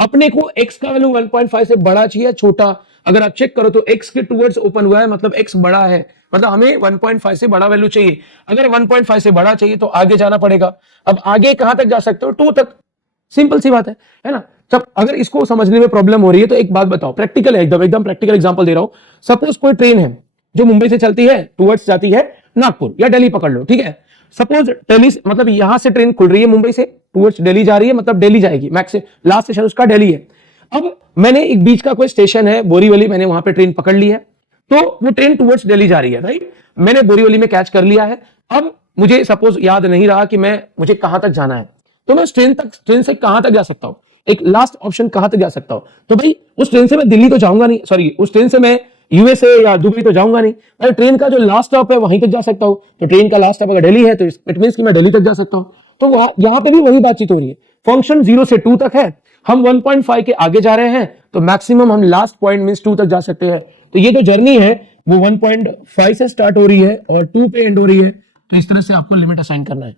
अपने को x का वैल्यू 1.5 से बड़ा चाहिए, छोटा। अगर आप चेक करो तो x के टुवर्ड्स ओपन हुआ है, मतलब x बड़ा है, मतलब हमें 1.5 से बड़ा वैल्यू चाहिए। अगर 1.5 से बड़ा चाहिए तो आगे जाना पड़ेगा। अब आगे कहां तक जा सकते हो, 2 तक, सिंपल सी बात है ना। तब अगर इसको समझने में प्रॉब्लम हो रही है तो एक बात बताओ, प्रैक्टिकल है, एकदम एकदम प्रैक्टिकल एग्जांपल दे रहा हूं। सपोज कोई ट्रेन है जो मुंबई से चलती है, टुवर्ड्स जाती है नागपुर या दिल्ली, पकड़ लो, ठीक है। सपोज दिल्ली मतलब यहां से ट्रेन खुल रही है, मुंबई से टुवर्ड्स दिल्ली जा रही है, मतलब दिल्ली जाएगी, मैक्सिमम लास्ट स्टेशन उसका दिल्ली है। अब मैंने एक बीच का कोई स्टेशन है बोरीवली, मैंने वहां पे ट्रेन पकड़ ली है, तो वो ट्रेन टुवर्ड्स दिल्ली जा रही है, राइट। मैंने बोरीवली में कैच कर लिया है। अब मुझे सपोज याद नहीं रहा कि मुझे कहां तक जाना है, तो मैं ट्रेन से कहां तक जा सकता हूं, एक लास्ट ऑप्शन कहां तक जा सकता हूं। तो भाई उस ट्रेन से मैं दिल्ली तो जाऊंगा नहीं, सॉरी उस ट्रेन से मैं यूएसए या दुबई तो जाऊंगा नहीं, मैं ट्रेन का जो लास्ट स्टॉप है वहीं तक जा सकता हूं। तो ट्रेन का लास्ट स्टॉप अगर दिल्ली है तो इट मींस कि मैं दिल्ली तक जा सकता हूं। तो यहां पे भी वही बातचीत हो रही है, फंक्शन 0 से 2 तक है, हम 1.5 के आगे जा रहे हैं, तो मैक्सिमम हम लास्ट पॉइंट मींस 2 तक जा सकते हैं। तो ये जो जर्नी है वो 1.5 से स्टार्ट हो रही है और 2 पे एंड हो रही है। तो इस तरह से आपको लिमिट असाइन करना है।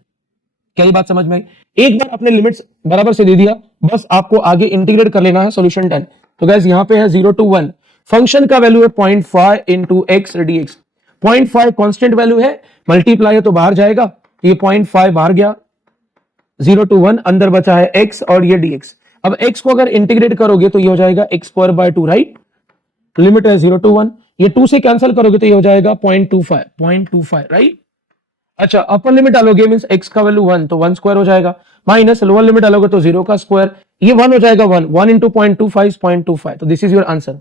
क्या ये बात समझ में आई? एक बार अपने लिमिट्स बराबर से दे दिया, बस आपको आगे इंटीग्रेट कर लेना है, सॉल्यूशन डन। तो गाइस यहाँ पे है 0 to 1, फंक्शन का वैल्यू है 0.5 into x dx। 0.5 constant value है, मल्टीप्लाई है तो बाहर जाएगा, ये 0.5 बाहर गया, 0 to 1 अंदर बचा है x और ये dx। अब x को अगर इंटीग्रेट करोगे तो ये हो जाएगा x²/2, राइट। लिमिट है 0 to 1, ये 2 से कैंसिल करोगे तो ये हो जाएगा 0.25, राइट। अच्छा, अपर लिमिट डालोगे मींस x का वैल्यू 1 तो 1 स्क्वायर हो जाएगा, माइनस लोअर लिमिट डालोगे तो 0 का स्क्वायर, ये 1 हो जाएगा, 1 इंटू 0.25 0.25। तो दिस इज योर आंसर।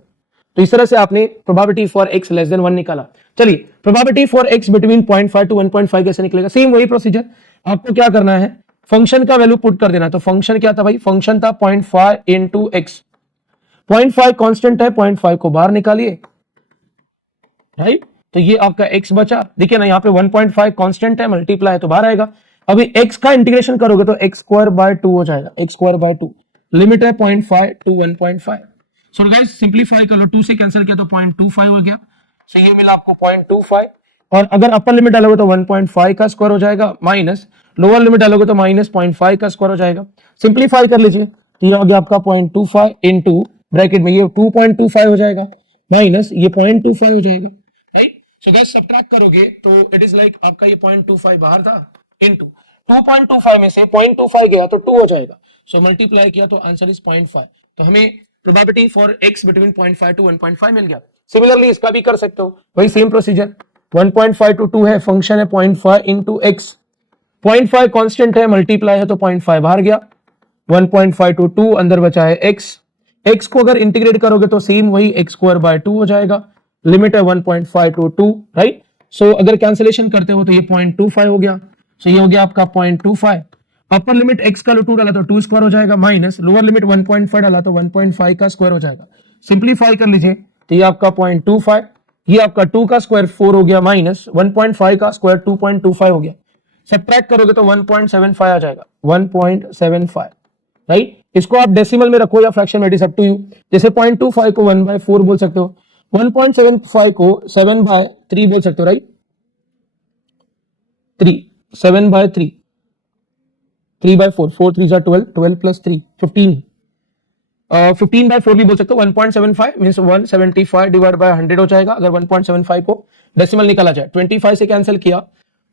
तो इस तरह से आपने probability for x less than 1 निकाला। चलिए, probability for x between 0.5 to 1.5 कैसे निकलेगा, सेम वही प्रोसीजर। आपको क्या करना है, फंक्शन का वैल्यू पुट कर देना। तो फंक्शन क्या था भाई, फंक्शन था 0.5 इंटू एक्स। 0.5 कांस्टेंट है, 0.5 को बाहर निकालिए, राइट। तो ये आपका x बचा, देखिए ना यहाँ पे 1.5 कांस्टेंट है, मल्टीप्लाई है तो बाहर आएगा। अभी x का इंटीग्रेशन करोगे तो x²/2 हो जाएगा, x²/2। लिमिट है 0.5 to 1.5। सो गाइस सिंपलीफाई कर लो, 2 से कैंसिल किया तो 0.25 हो गया। सो ये मिला आपको 0.25, और अगर अपर लिमिट डालोगे तो 1.5 का स्क्वायर हो जाएगा, माइनस लोअर लिमिट डालोगे तो माइनस 0.5 का स्क्वायर हो जाएगा। सिंपलीफाई कर लीजिए, तो ये हो गया आपका 0.25 इंटू ब्रैकेट में ये 2.25 हो जाएगा, माइनस ये 0.25 हो जाएगा, राइट। सो गाइस सब्ट्रैक्ट करोगे तो इट इज लाइक आपका ये 0.25 बाहर था, इनटू 2.25 में से 0.25 गया तो 2 हो जाएगा। सो मल्टीप्लाई किया तो आंसर इज 0.5। तो हमें probability for x between 0.5 to 1.5 मिल गया। सिमिलरली इसका भी कर सकते हो, वही सेम प्रोसीजर। 1.5 to 2 है, फंक्शन है 0.5 इंटू एक्स, 0.5 कांस्टेंट है, मल्टीप्लाई है तो 0.5 बाहर गया, 1.5 to 2 अंदर बचा है x। x को अगर इंटीग्रेट करोगे तो सेम वही x²/2 हो जाएगा, लिमिट है 1.5 to 2, राइट। सो अगर कैंसिलेशन करते हो तो ये 0.25 हो गया। सो ये हो गया आपका 0.25। अपर लिमिट x का 2 डाला तो 2 स्क्वायर हो जाएगा, माइनस लोअर लिमिट 1.5 डाला तो 1.5 का स्क्वायर हो जाएगा। सिंप्लीफाई कर लीजिए तो ये आपका 0.25, ये आपका 2 का स्क्वायर 4 हो गया, माइनस 1.5 का स्क्वायर 2.25 हो गया। सब्ट्रैक्ट करोगे तो 1.75 आ जाएगा, 1.75, राइट। इसको आप डेसिमल में रखो या फ्रैक्शन में, it is up to you. जैसे 0.25 को 1/4 बोल सकते हो, 1.75 को 7/3 बोल सकते हो, राइट। 7/3, 3/4, 4 3 12, 12 प्लस 3 15, 15/4 भी बोल सकते हो। 1.75 मीन्स 175 डिवाइड बाय 100 हो जाएगा अगर 1.75 को डेसिमल निकाला जाए। 25 से कैंसिल किया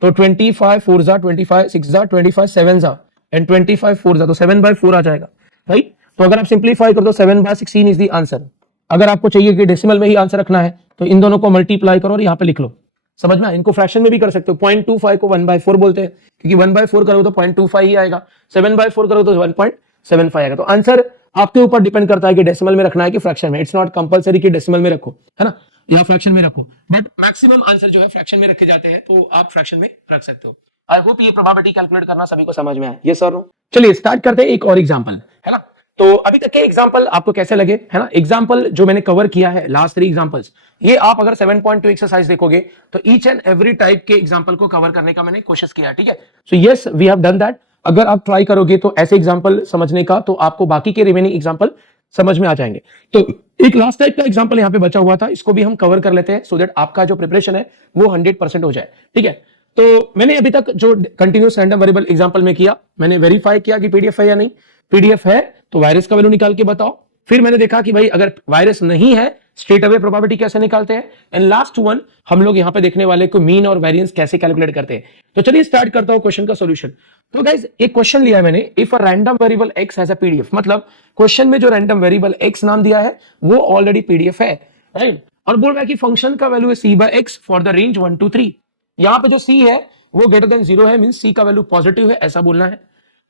तो 25 4 जा 25 6 जा 25 7 जा एंड 25 4 जा तो 7/4 आ जाएगा, राइट। तो अगर आप सिंप्लीफाई कर दो 7/16 इज द आंसर। अगर आपको चाहिए कि डेसिमल में ही आंसर रखना है तो इन दोनों को मल्टीप्लाई करो और यहाँ पे लिख लो, समझ में। इनको फ्रैक्शन में भी कर सकते हो। 0.25 को 1/4 बोलते हैं क्योंकि 1/4 करो तो 0.25 ही आएगा, 7/4 करो तो 1.75 आएगा। तो आंसर आपके ऊपर डिपेंड करता है कि डेसिमल में रखना है कि फ्रैक्शन में। इट्स नॉट कंपलसरी कि डेसिमल में रखो, है ना, या फ्रैक्शन में रखो, बट मैक्सिमम आंसर जो है फ्रैक्शन में रखे जाते हैं, तो आप फ्रैक्शन में रख सकते हो। आई होप ये प्रोबेबिलिटी कैलकुलेट करना सभी को समझ में आया। ये सर, चलिए स्टार्ट करते हैं एक और एग्जांपल, है ना। तो अभी तक के एग्जांपल आपको कैसे लगे, है ना। एग्जांपल जो मैंने कवर किया है लास्ट 3 एग्जांपल्स, ये आप अगर 7.2 एक्सरसाइज देखोगे तो ईच एंड एवरी टाइप के एग्जांपल को कवर करने का मैंने कोशिश किया है, ठीक है। So yes, we have done that. अगर आप ट्राई करोगे तो ऐसे एग्जांपल समझने का, तो आपको बाकी के रिमेनिंग एग्जांपल समझ में आ जाएंगे। तो एक लास्ट टाइप का एग्जांपल यहाँ पे बचा हुआ था, इसको भी हम कवर कर लेते हैं सो दैट आपका जो प्रिपरेशन है वो 100% हो जाए, ठीक है। तो मैंने अभी तक जो कंटिन्यूस रैंडम वेरिएबल एग्जांपल में किया, मैंने वेरीफाई किया कि पीडीएफ है या नहीं। पीडीएफ है तो वायरस का वैल्यू निकाल के बताओ। फिर मैंने देखा कि भाई अगर वायरस नहीं है स्ट्रेट अवे प्रोबेबिलिटी कैसे निकालते हैं। एंड लास्ट वन हम लोग यहाँ पे देखने वाले को मीन और वेरिएंस कैसे कैलकुलेट करते हैं। तो चलिए स्टार्ट करता हूं क्वेश्चन का सॉल्यूशन। तो गाइस एक क्वेश्चन लिया है मैंने, if a random variable x has a PDF, मतलब क्वेश्चन में जो रैंडम वेरिएबल एक्स नाम दिया है वो ऑलरेडी पीडीएफ है, राइट। और बोल रहा है कि फंक्शन का वैल्यू है c/x for the range 1 to 3। यहां पे जो c है वो ग्रेटर देन 0 है, मींस c का वैल्यू पॉजिटिव है, ऐसा बोलना है।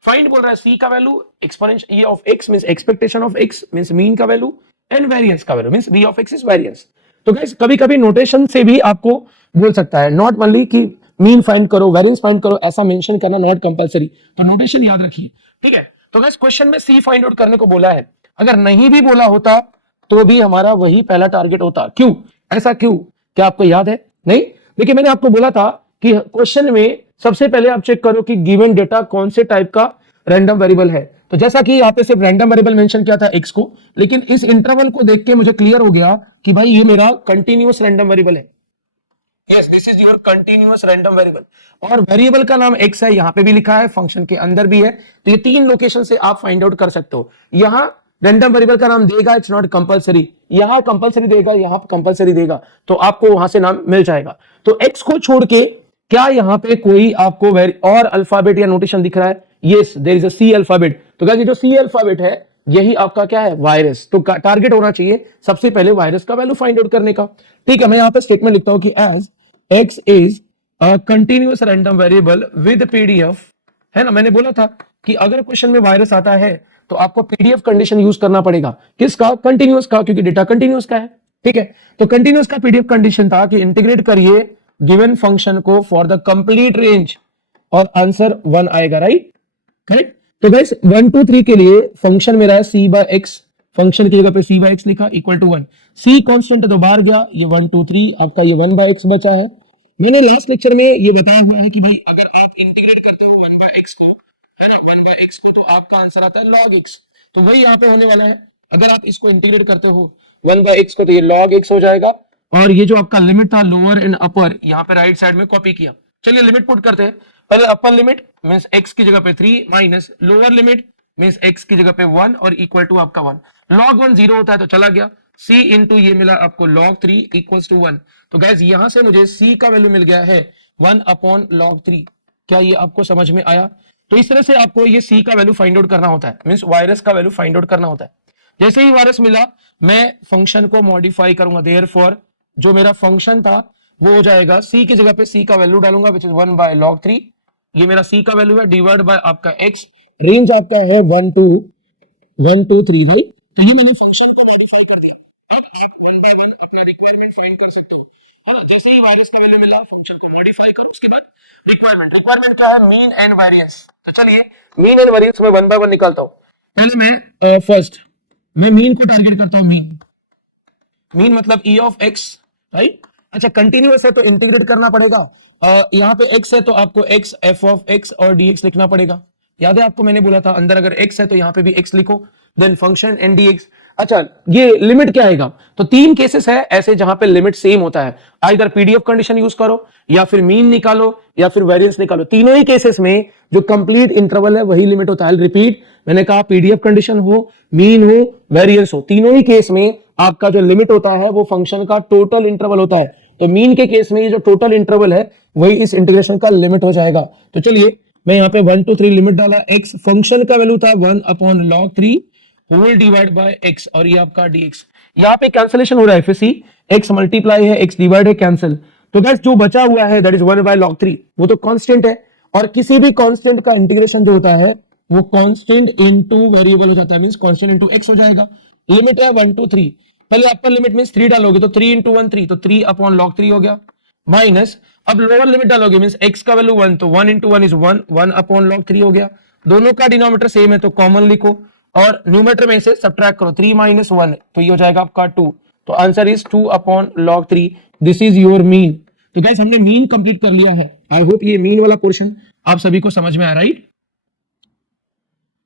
फाइंड बोल रहा है c का value exponential of x means expectation of x means mean का वैल्यू, एंड वेरिएंस का value means v of x is variance. तो गाइस कभी कभी नोटेशन से भी आपको बोल सकता है, नॉट ओनली कि मीन फाइंड करो वेरिएंस फाइंड करो, ऐसा मेंशन करना नॉट कंपलसरी। तो नोटेशन याद रखिए, ठीक है। तो गाइस क्वेश्चन में c फाइंड आउट करने को बोला है, अगर नहीं भी बोला होता तो भी हमारा वही पहला टारगेट होता। क्यों, ऐसा क्यों, क्या आपको याद है? नहीं, देखिए मैंने आपको बोला था कि क्वेश्चन में सबसे पहले आप चेक करो कि गिवन डेटा कौन से टाइप का रैंडम वेरिएबल है। तो जैसा कि यहाँ पे सिर्फ रैंडम वेरिएबल मेंशन किया था x को, लेकिन इस इंटरवल को देख के मुझे क्लियर हो गया कि भाई ये मेरा कंटिन्यूअस रैंडम वेरिएबल है। Yes, this is your continuous random variable. और वेरिएबल का नाम x है, यहाँ पे भी लिखा है, फंक्शन के अंदर भी है। तो ये 3 लोकेशन से आप फाइंड आउट कर सकते हो। यहाँ रैंडम वेरिएबल का नाम देगा, इट्स नॉट कंपलसरी, यहाँ कंपलसरी देगा, यहाँ कंपलसरी देगा, तो आपको वहां से नाम मिल जाएगा। तो x को छोड़ के क्या यहाँ पे कोई आपको और अल्फाबेट या नोटेशन दिख रहा है? Yes, there is a C alphabet. तो गाइस ये जो सी अल्फाबेट है यही आपका क्या है? वायरस। तो टारगेट होना चाहिए सबसे पहले वायरस का वैल्यू फाइंड आउट करने का, ठीक है। मैं यहाँ पे स्टेटमेंट लिखता हूं कि as x is a continuous random variable with PDF, है ना। मैंने बोला था कि अगर क्वेश्चन में वायरस आता है तो आपको पीडीएफ कंडीशन यूज करना पड़ेगा। किसका? कंटिन्यूअस का, क्योंकि डेटा कंटिन्यूअस का है, ठीक है। तो कंटिन्यूअस का पीडीएफ कंडीशन था कि इंटीग्रेट करिए गिवन फंक्शन को फॉर द कंप्लीट रेंज और आंसर 1 आएगा, राइट, करेक्ट। तो गाइस 1 2 3 के लिए फंक्शन मेरा है c/x, फंक्शन की जगह पे c/x लिखा इक्वल टू 1। c कांस्टेंट है तो बाहर गया, ये 1 2 3 आपका ये 1/x बचा है। मैंने लास्ट लेक्चर में ये बताया हुआ है कि भाई अगर आप इंटीग्रेट करते हो 1/x को, है ना, 1/x को, तो आपका आंसर आता है log x। तो वही यहाँ पे होने वाला है। अगर आप इसको इंटीग्रेट करते हो 1/x को तो ये log x हो जाएगा। और ये जो आपका लिमिट था लोअर एंड अपर, यहाँ पे राइट साइड में कॉपी किया। चलिए लिमिट पुट करते हैं। पहले अपर लिमिट मींस x की जगह पे 3 minus lower limit means x की जगह पे 1 और इक्वल टू आपका 1। log 1 0 होता है तो चला गया, c इंटू ये मिला आपको log 3 इक्वल्स टू 1। तो गाइस यहां से मुझे c का वैल्यू मिल गया है 1 अपॉन log 3। क्या ये आपको समझ में आया? तो इस तरह से आपको ये c का वैल्यू फाइंड आउट करना होता है, मींस वायरस का वैल्यू फाइंड आउट करना होता है। जैसे ही वायरस मिला मैं फंक्शन को मॉडिफाई करूंगा, देयरफॉर जो मेरा फंक्शन था वो हो जाएगा c की जगह पे c का वैल्यू डालूंगा विच इज 1/log 3। ये मेरा c का वैल्यू है डिवाइड बाय आपका x, रेंज आपका है 1 to 3, राइट। तो ये मैंने फंक्शन को मॉडिफाई कर दिया। अब आप वन बाय वन अपना रिक्वायरमेंट फाइंड कर सकते हो, है ना। जैसे ही वायरस का वैल्यू मिला फंक्शन को मॉडिफाई करो, उसके बाद रिक्वायरमेंट क्या है, मीन एंड वेरिएंस। तो चलिए मीन एंड वेरिएंस में वन बाय वन निकालता हूं। पहले मैं फर्स्ट मैं मीन को टारगेट करता हूं। मीन मतलब ई ऑफ एक्स, राइट। अच्छा कंटिन्यूअस है तो इंटीग्रेट करना पड़ेगा। यहाँ पे x है तो आपको x f ऑफ x और dx लिखना पड़ेगा। याद है आपको मैंने बोला था अंदर अगर x है तो यहाँ पे भी x लिखो, देन फंक्शन एंड dx। अच्छा ये लिमिट क्या आएगा, तो तीन केसेस है ऐसे जहां पे लिमिट सेम होता है, आइदर पीडीएफ कंडीशन यूज करो या फिर मीन निकालो या फिर वेरिएंस निकालो। तीनों ही केसेस में जो कंप्लीट इंटरवल है वही लिमिट होता है। रिपीट, मैंने कहा पीडीएफ कंडीशन हो, मीन हो, वेरिएंस हो, तीनों ही केस में आपका जो लिमिट होता है वो फंक्शन का टोटल इंटरवल होता है। तो मीन के केस में ये जो टोटल इंटरवल है वही इस इंटीग्रेशन का लिमिट हो जाएगा। तो चलिए मैं यहाँ पे 1 2 3 लिमिट डाला, x फंक्शन का वैल्यू था 1 upon log 3 whole divide by x और ये आपका dx। यहाँ पे कैंसिलेशन हो रहा है, फिर सी x मल्टीप्लाई है x डिवाइड है, कैंसिल। तो गाइस जो बचा हुआ है दैट इज 1 बाय log 3, वो तो कांस्टेंट है और किसी भी कांस्टेंट का इंटीग्रेशन जो होता है वो कांस्टेंट इनटू वेरिएबल हो जाता है, मींस कांस्टेंट इनटू x हो जाएगा। लिमिट है 1 2 3, पहले अपर लिमिट मींस 3 डालोगे तो 3 इंटू 1 3, तो 3 अपॉन log 3 हो गया, माइनस अब लोअर लिमिट डालोगे मींस x का वैल्यू 1, तो 1 इंटू 1 इज 1, 1 अपॉन log 3 हो गया। दोनों का डिनोमिनेटर सेम है तो कॉमन लिखो और न्यूमरेटर में से सब्ट्रैक्ट करो, 3 माइनस 1 तो ये हो जाएगा आपका 2। तो answer is 2 upon log 3, this is your mean. तो गाइस हमने मीन कंप्लीट कर लिया है। आई होप ये मीन वाला पोर्शन आप सभी को समझ में आ रहा है, राइट।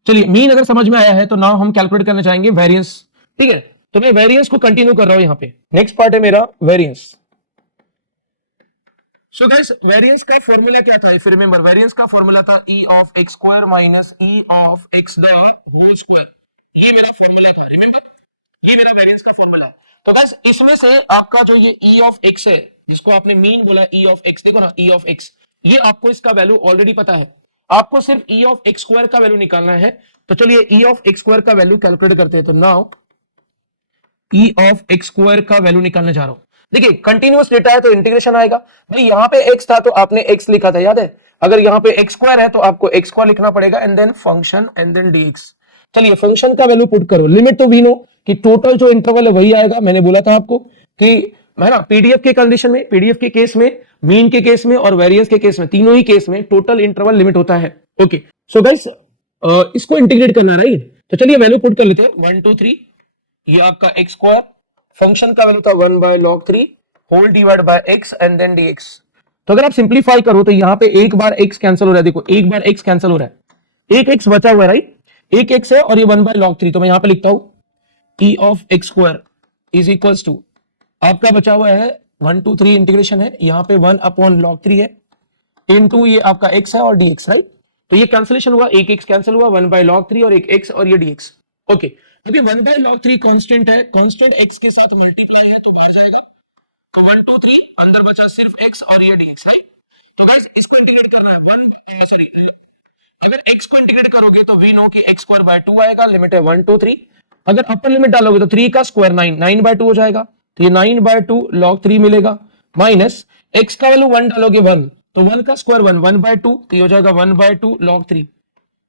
चलिए मीन अगर समझ में आया है तो नाउ हम कैलकुलेट करना चाहेंगे वेरिएंस, ठीक है। तो मैं वेरिएंस को कंटिन्यू कर रहा हूं, यहाँ पे नेक्स्ट पार्ट है मेरा वेरिएंस। सो गाइस वेरिएंस का फॉर्मूला क्या था, इफ यू रिमेंबर वेरिएंस का फॉर्मूला था e of x square minus e of x the whole square. ये मेरा फॉर्मूला था, रिमेंबर, ये मेरा वेरिएंस का फॉर्मूला है। तो गाइस इसमें से आपका जो ये e ऑफ x है जिसको आपने मीन बोला e ऑफ x, देखो ना e ऑफ x, ये आपको इसका वैल्यू ऑलरेडी पता है, आपको सिर्फ e ऑफ x स्क्वायर का वैल्यू निकालना है। तो चलिए e ऑफ x स्क्वायर का वैल्यू कैलकुलेट करते हैं। तो now e of x square का वैल्यू निकालने जा रहा हूं। देखिए कंटिन्यूअस डेटा है तो इंटीग्रेशन आएगा, भाई यहाँ पे x था तो आपने x लिखा था, याद है। अगर यहाँ पे x स्क्वायर है तो आपको x स्क्वायर लिखना पड़ेगा and then function and then dx। चलिए फंक्शन का वैल्यू पुट करो, लिमिट तो वी नो कि टोटल जो इंटरवल है वही आएगा। मैंने बोला था आपको कि है ना पीडीएफ के कंडीशन में, पीडीएफ के केस में, मीन के केस में और वेरिएंस के केस में, तीनों ही केस में टोटल इंटरवल लिमिट होता है। ओके सो गाइस इसको इंटीग्रेट करना, राइट। तो चलिए वैल्यू पुट कर लेते हैं 1 2 3, ये आपका x स्क्वायर, फंक्शन का वैल्यू था 1 by log 3 whole divide by x and then dx। तो अगर आप सिंपलीफाई करो तो यहाँ पे एक बार x कैंसिल हो रहा है, देखो एक बार x कैंसिल हो रहा है, एक x बचा हुआ है, राइट, एक x है और ये 1 बाय log 3। तो मैं यहाँ पे लिखता हूँ e of x square is equals to, आपका बचा हुआ है 1 2 3 इंटीग्रेशन है, यहाँ पे 1 अपॉन log 3 है इनटू ये आपका x है और dx, राइट। तो ये कैंसिलेशन हुआ, एक x कैंसिल हुआ, 1 बाय log 3 और एक x और ये dx। ओके अभी 1 बाय log 3 कांस्टेंट है, कांस्टेंट x के साथ मल्टीप्लाई है तो बाहर जाएगा, तो 1 2 3 अंदर बचा सिर्फ x और ये dx, राइट। तो गाइस इसको इंटीग्रेट करना है, अगर x को इंटीग्रेट करोगे तो वी नो कि x स्क्वायर बाय 2 आएगा, लिमिट है 1 2 3। अगर अपर लिमिट डालोगे तो 3 का स्क्वायर 9, 9 बाय 2 हो जाएगा, तो ये 9 बाय 2 log 3 मिलेगा, माइनस x का वैल्यू 1 डालोगे 1, तो 1 का स्क्वायर 1, 1 बाय 2, तो ये हो जाएगा 1 बाय 2 log 3,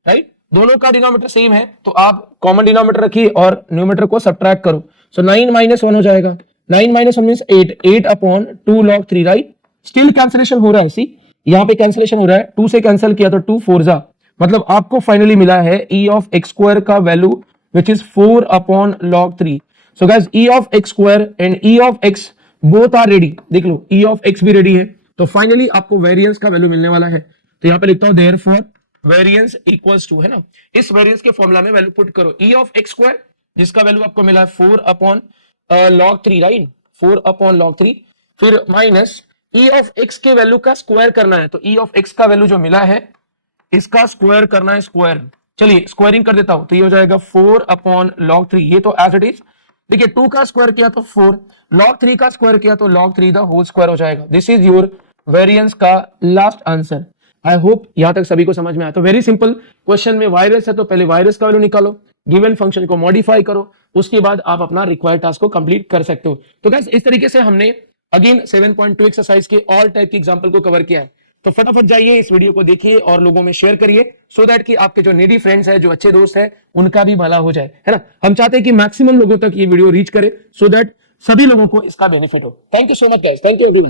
राइट। दोनों का डिनोमिनेटर सेम है तो आप कॉमन डिनोमिनेटर रखिए और न्यूमरेटर को सब्ट्रैक्ट करो। सो 9 माइनस 1 हो जाएगा, 9 minus 1 means 8, 8 upon 2 log 3, right. Still cancellation हो रहा है, सी यहाँ पे कैंसिलेशन हो रहा है, 2 से कैंसिल किया तो 2 4 जा, मतलब आपको फाइनली मिला है e ऑफ x स्क्वायर का value which is 4 upon log 3। So guys e of x square and e of x both are ready, देख लो e ऑफ x भी रेडी है, तो फाइनली आपको वेरिएंस का वैल्यू मिलने वाला है। तो यहाँ पे लिखता हूं देयरफॉर वेरिएंस इक्वल्स टू, है ना, इस वेरिएंस के फॉर्मूला में वैल्यू पुट करो, e ऑफ x स्क्वायर जिसका वैल्यू आपको मिला है 4 upon log 3, right, 4 upon log 3, फिर माइनस e ऑफ x के वैल्यू का स्क्वायर करना है, तो e ऑफ x का वैल्यू जो मिला है इसका स्क्वायर करना है, स्क्वायर। चलिए स्क्वायरिंग कर देता हूं, तो ये हो जाएगा 4 अपॉन log 3, ये तो एज इट इज, देखिए 2 का स्क्वायर किया तो 4, log 3 का स्क्वायर किया तो log 3 द होल स्क्वायर हो जाएगा। दिस इज योर वेरिएंस का लास्ट आंसर। आई होप यहां तक सभी को समझ में आया। तो वेरी सिंपल, क्वेश्चन में वायरस है तो पहले वायरस का वैल्यू निकालो, गिवन फंक्शन को मॉडिफाई करो, उसके बाद आप अपना रिक्वायर्ड टास्क को कंप्लीट कर सकते हो। तो गाइस इस तरीके से हमने अगेन 7.2 एक्सरसाइज के ऑल टाइप के एग्जांपल को कवर किया है। तो फटाफट जाइए इस वीडियो को देखिए और लोगों में शेयर करिए, सो दैट कि आपके जो नीडी फ्रेंड्स हैं, जो अच्छे दोस्त हैं, उनका भी भला हो जाए, है ना। हम चाहते हैं कि मैक्सिमम लोगों तक ये वीडियो रीच करे, सो दैट सभी लोगों को इसका बेनिफिट हो। Thank you so much guys, thank you everyone.